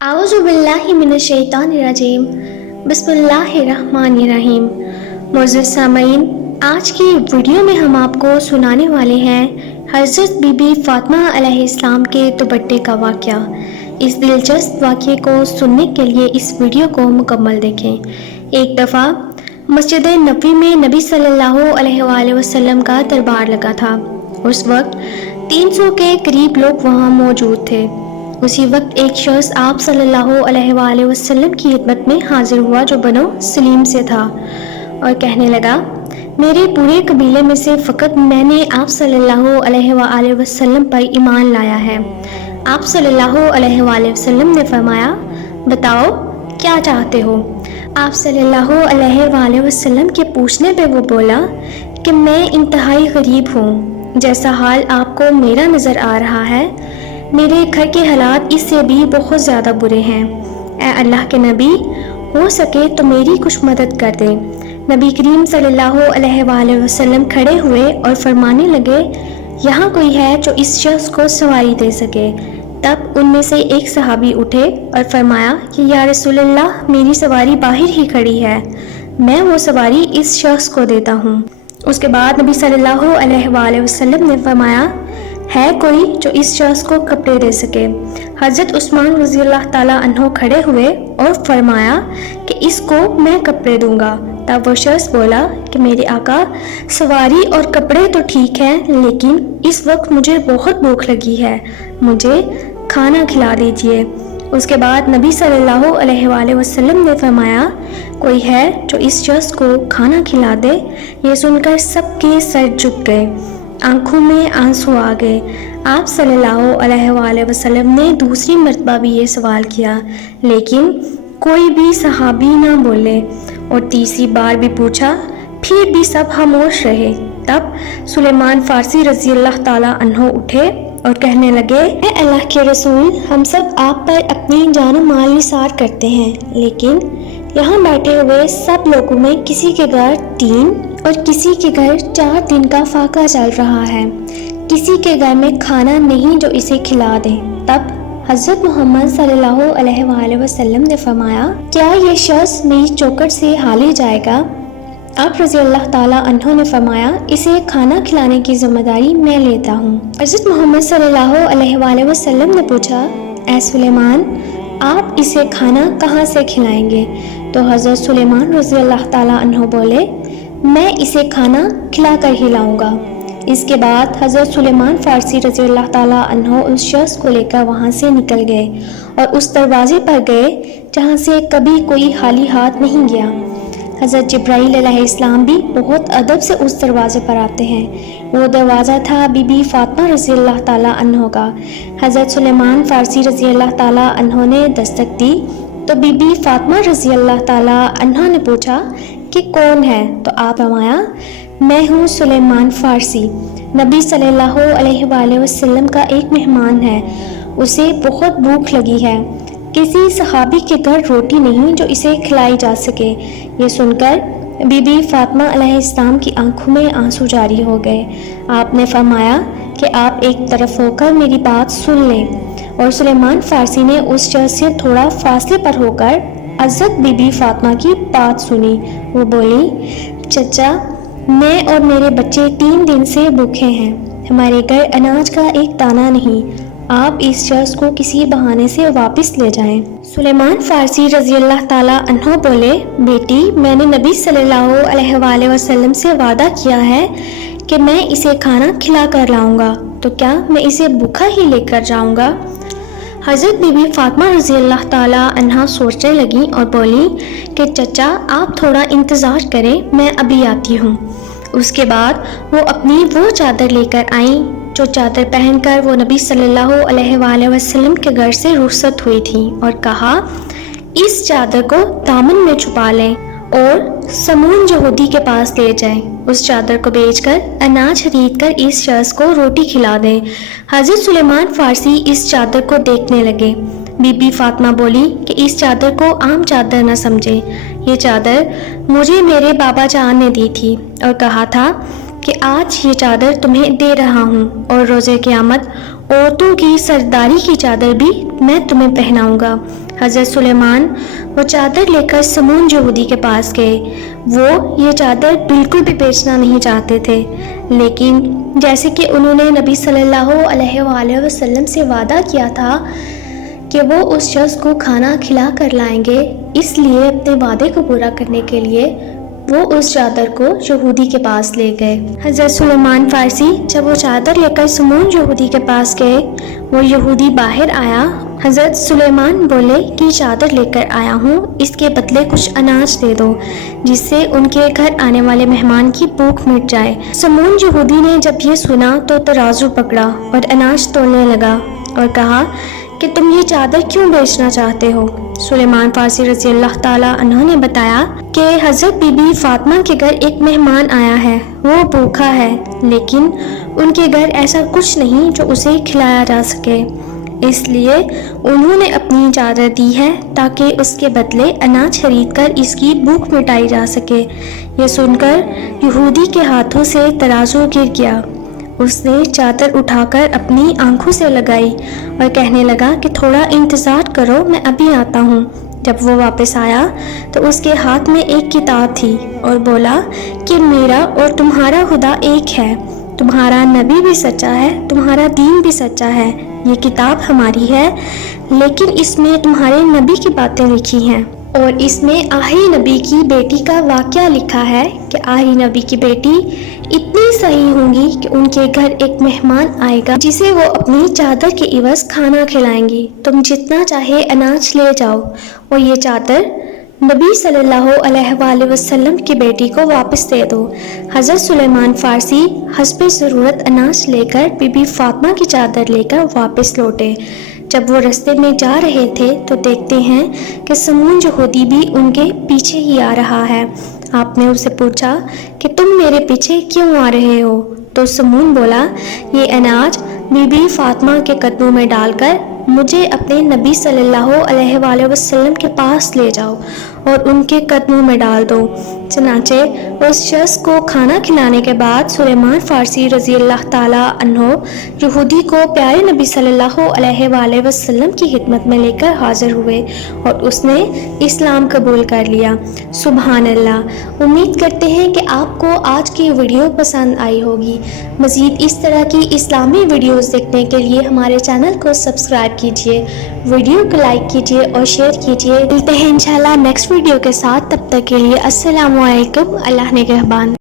आऊज़ु बिल्लाहि मिनश्शैतानिर्रजीम बिस्मिल्लाहिर्रहमानिर्रहीम। मुअज़्ज़िज़ सामीन, आज की वीडियो में हम आपको सुनाने वाले हैं हज़रत बीबी फ़ातिमा अलैहिस्सलाम के दुपट्टे का वाक़या। इस दिलचस्प वाक़ये को सुनने के लिए इस वीडियो को मुकम्मल देखें। एक दफ़ा मस्जिद नबवी में नबी सल्लल्लाहु अलैहि वसल्लम का दरबार लगा था। उस वक्त 300 के करीब लोग वहाँ मौजूद थे। उसी वक्त एक शख्स आप सल्लल्लाहु अलैहि वसल्लम की खिदमत में हाजिर हुआ जो बनो सलीम से था और कहने लगा, मेरे पूरे कबीले में से फ़कत मैंने आप सल्लल्लाहु अलैहि वसल्लम पर ईमान लाया है। आप सल्लल्लाहु अलैहि वसल्लम ने फरमाया, बताओ क्या चाहते हो। आप सल्लल्लाहु अलैहि वसल्लम के पूछने पे वो बोला कि मैं इंतहाई गरीब हूँ। जैसा हाल आपको मेरा नज़र आ रहा है, मेरे घर के हालात इससे भी बहुत ज़्यादा बुरे हैं। ऐ अल्लाह के नबी, हो सके तो मेरी कुछ मदद कर दे। नबी करीम सल्लल्लाहु अलैहि वसल्लम खड़े हुए और फरमाने लगे, यहाँ कोई है जो इस शख्स को सवारी दे सके। तब उनमें से एक सहाबी उठे और फरमाया कि या रसूलल्लाह, मेरी सवारी बाहर ही खड़ी है, मैं वो सवारी इस शख्स को देता हूँ। उसके बाद नबी सल्लल्लाहु अलैहि वसल्लम ने फरमाया, है कोई जो इस शख्स को कपड़े दे सके। हज़रत उस्मान रज़ी अल्लाह ताला अन्हो खड़े हुए और फरमाया कि इसको मैं कपड़े दूंगा। तब वो शख्स बोला कि मेरे आका, सवारी और कपड़े तो ठीक हैं, लेकिन इस वक्त मुझे बहुत भूख लगी है, मुझे खाना खिला दीजिए। उसके बाद नबी सल्लल्लाहु अलैहि वसल्लम ने फरमाया, कोई है जो इस शख्स को खाना खिला दे। ये सुनकर सबके सर झुक गए, आंखों में आंसू आ गए। आप सल्लल्लाहु अलैहि वसल्लम ने दूसरी मर्तबा भी ये सवाल किया, लेकिन कोई भी सहाबी ना बोले, और तीसरी बार भी पूछा, फिर भी सब खामोश रहे। तब सुलेमान फ़ारसी रज़ी अल्लाह ताला अन्हो उठे और कहने लगे, ए अल्लाह के रसूल, हम सब आप पर अपनी जान माल निसार करते हैं, लेकिन यहाँ बैठे हुए सब लोगों में किसी के घर 3 और किसी के घर 4 दिन का फाका चल रहा है। किसी के घर में खाना नहीं जो इसे खिला दे। तब हज़रत मोहम्मद सल्लल्लाहु अलैहि वसल्लम ने फरमाया, क्या ये शख्स मेरी चौखट से हाले जाएगा। आप रज़ी अल्लाह ताला अन्हो ने फरमाया, इसे खाना खिलाने की जिम्मेदारी मैं लेता हूँ। हज़रत मोहम्मद सल्लल्लाहु अलैहि वसल्लम ने पूछा, ऐ सुलेमान, आप इसे खाना कहाँ से खिलाएंगे। तो हज़रत सुलेमान रज़ी अल्लाह ताला अन्हो बोले, मैं इसे खाना खिला कर ही लाऊंगा। इसके बाद हज़रत सुलेमान फ़ारसी रज़ी अल्लाह ताला अन्हो उस शख्स को लेकर वहाँ से निकल गए और उस दरवाज़े पर गए जहाँ से कभी कोई खाली हाथ नहीं गया। हज़रत जिब्राईल अलैहिस्सलाम भी बहुत अदब से उस दरवाज़े पर आते हैं। वो दरवाज़ा था बीबी फ़ातिमा रज़ी अल्लाह ताला अन्हो का। हज़रत सुलेमान फ़ारसी रज़ी अल्लाह ताला अन्हो ने दस्तक दी तो बीबी फ़ातिमा रज़ी अल्लाह ताला अन्हा ने पूछा कि कौन है। तो आप फरमाया, मैं हूँ सुलेमान फ़ारसी, नबी सल्लल्लाहु अलैहि वसल्लम का एक मेहमान है, उसे बहुत भूख लगी है, किसी सहाबी के घर रोटी नहीं जो इसे खिलाई जा सके। ये सुनकर बीबी फ़ातिमा अलैहिस्सलाम की आंखों में आंसू जारी हो गए। आपने फरमाया कि आप एक तरफ होकर मेरी बात सुन लें। और सुलेमान फ़ारसी ने उस शख्स से थोड़ा फासले पर होकर हज़रत बीबी फ़ातिमा की बात सुनी। वो बोली, चचा, मैं और मेरे बच्चे 3 दिन से भूखे हैं, हमारे घर अनाज का एक दाना नहीं, आप इस शख्स को किसी बहाने से वापस ले जाएं। सुलेमान फ़ारसी रज़ी अल्लाह ताला अन्हो बोले, बेटी, मैंने नबी सल्लल्लाहु अलैहि वसल्लम से वादा किया है कि मैं इसे खाना खिला कर लाऊंगा, तो क्या मैं इसे भूखा ही लेकर जाऊंगा। हज़रत बीबी फ़ातिमा रज़ी अल्लाह ताला अन्हा सोचने लगी और बोली कि चचा, आप थोड़ा इंतज़ार करें, मैं अभी आती हूँ। उसके बाद वो अपनी वो चादर लेकर आई जो चादर पहनकर वो नबी सल्लल्लाहु अलैहि वसल्लम के घर से रुखसत हुई थी, और कहा, इस चादर को दामन में छुपा लें और समून यहूदी के पास ले जाएं। उस चादर को बेचकर अनाज खरीद कर इस शख्स को रोटी खिला दें। हज़रत सुलेमान फ़ारसी इस चादर को देखने लगे। बीबी फ़ातिमा बोली कि इस चादर को आम चादर न समझे, ये चादर मुझे मेरे बाबा जान ने दी थी और कहा था कि आज ये चादर तुम्हें दे रहा हूँ और रोज़े क़यामत عورتوں کی سرداری کی چادر بھی میں تمہیں پہناؤں گا۔ حضرت سلیمان وہ چادر لے کر سمون یہودی کے پاس گئے۔ وہ یہ چادر بالکل بھی بیچنا نہیں چاہتے تھے، لیکن جیسے کہ انہوں نے نبی صلی اللہ علیہ وآلہ وسلم سے وعدہ کیا تھا کہ وہ اس شخص کو کھانا کھلا کر لائیں گے، اس لیے اپنے وعدے کو پورا کرنے کے لیے وہ اس چادر کو یہودی کے پاس لے گئے۔ حضرت سلیمان فارسی جب وہ چادر لے کر سمون یہودی کے پاس گئے، وہ یہودی باہر آیا۔ حضرت سلیمان بولے کہ چادر لے کر آیا ہوں، اس کے بدلے کچھ اناج دے دو جس سے ان کے گھر آنے والے مہمان کی بھوک مٹ جائے۔ سمون یہودی نے جب یہ سنا تو ترازو پکڑا اور اناج تولنے لگا اور کہا کہ تم یہ چادر کیوں بیچنا چاہتے ہو؟ سلیمان فارسی رضی اللہ تعالیٰ عنہ نے بتایا کہ حضرت بی بی فاطمہ کے گھر ایک مہمان آیا ہے، وہ بھوکا ہے، لیکن ان کے گھر ایسا کچھ نہیں جو اسے کھلایا جا سکے، اس لیے انہوں نے اپنی چادر دی ہے تاکہ اس کے بدلے اناج خرید کر اس کی بھوک مٹائی جا سکے۔ یہ سن کر یہودی کے ہاتھوں سے ترازو گر گیا۔ اس نے چادر اٹھا کر اپنی آنکھوں سے لگائی اور کہنے لگا کہ تھوڑا انتظار کرو، میں ابھی آتا ہوں۔ جب وہ واپس آیا تو اس کے ہاتھ میں ایک کتاب تھی اور بولا کہ میرا اور تمہارا خدا ایک ہے، تمہارا نبی بھی سچا ہے، تمہارا دین بھی سچا ہے، یہ کتاب ہماری ہے، لیکن اس میں تمہارے نبی کی باتیں لکھی ہیں، اور اس میں آخری نبی کی بیٹی کا واقعہ لکھا ہے کہ آخری نبی کی بیٹی اتنی صحیح ہوں گی کہ ان کے گھر ایک مہمان آئے گا جسے وہ اپنی چادر کے عوض کھانا کھلائیں گی، تم جتنا چاہے اناج لے جاؤ اور یہ چادر نبی صلی اللہ علیہ وآلہ وسلم کی بیٹی کو واپس دے دو۔ حضرت سلیمان فارسی حسب ضرورت اناج لے کر بی بی فاطمہ کی چادر لے کر واپس لوٹے۔ جب وہ رستے میں جا رہے تھے تو دیکھتے ہیں کہ سمون یہودی بھی ان کے پیچھے ہی آ رہا ہے۔ آپ نے اسے پوچھا کہ تم میرے پیچھے کیوں آ رہے ہو؟ تو سمون بولا، یہ اناج بی بی فاطمہ کے قدموں میں ڈال کر مجھے اپنے نبی صلی اللہ علیہ وآلہ وسلم کے پاس لے جاؤ اور ان کے قدموں میں ڈال دو۔ چنانچہ اس شخص کو کھانا کھلانے کے بعد سلیمان فارسی رضی اللہ تعالیٰ عنہ یہودی کو پیارے نبی صلی اللہ علیہ وآلہ وسلم کی خدمت میں لے کر حاضر ہوئے اور اس نے اسلام قبول کر لیا۔ سبحان اللہ۔ امید کرتے ہیں کہ آپ کو آج کی ویڈیو پسند آئی ہوگی۔ مزید اس طرح کی اسلامی ویڈیوز دیکھنے کے لیے ہمارے چینل کو سبسکرائب کیجیے، ویڈیو کو لائک کیجیے اور شیئر کیجیے۔ ملتے ہیں انشاءاللہ نیکسٹ ویڈیو کے ساتھ، تب تک کے لیے السلام علیکم، اللہ نگہبان۔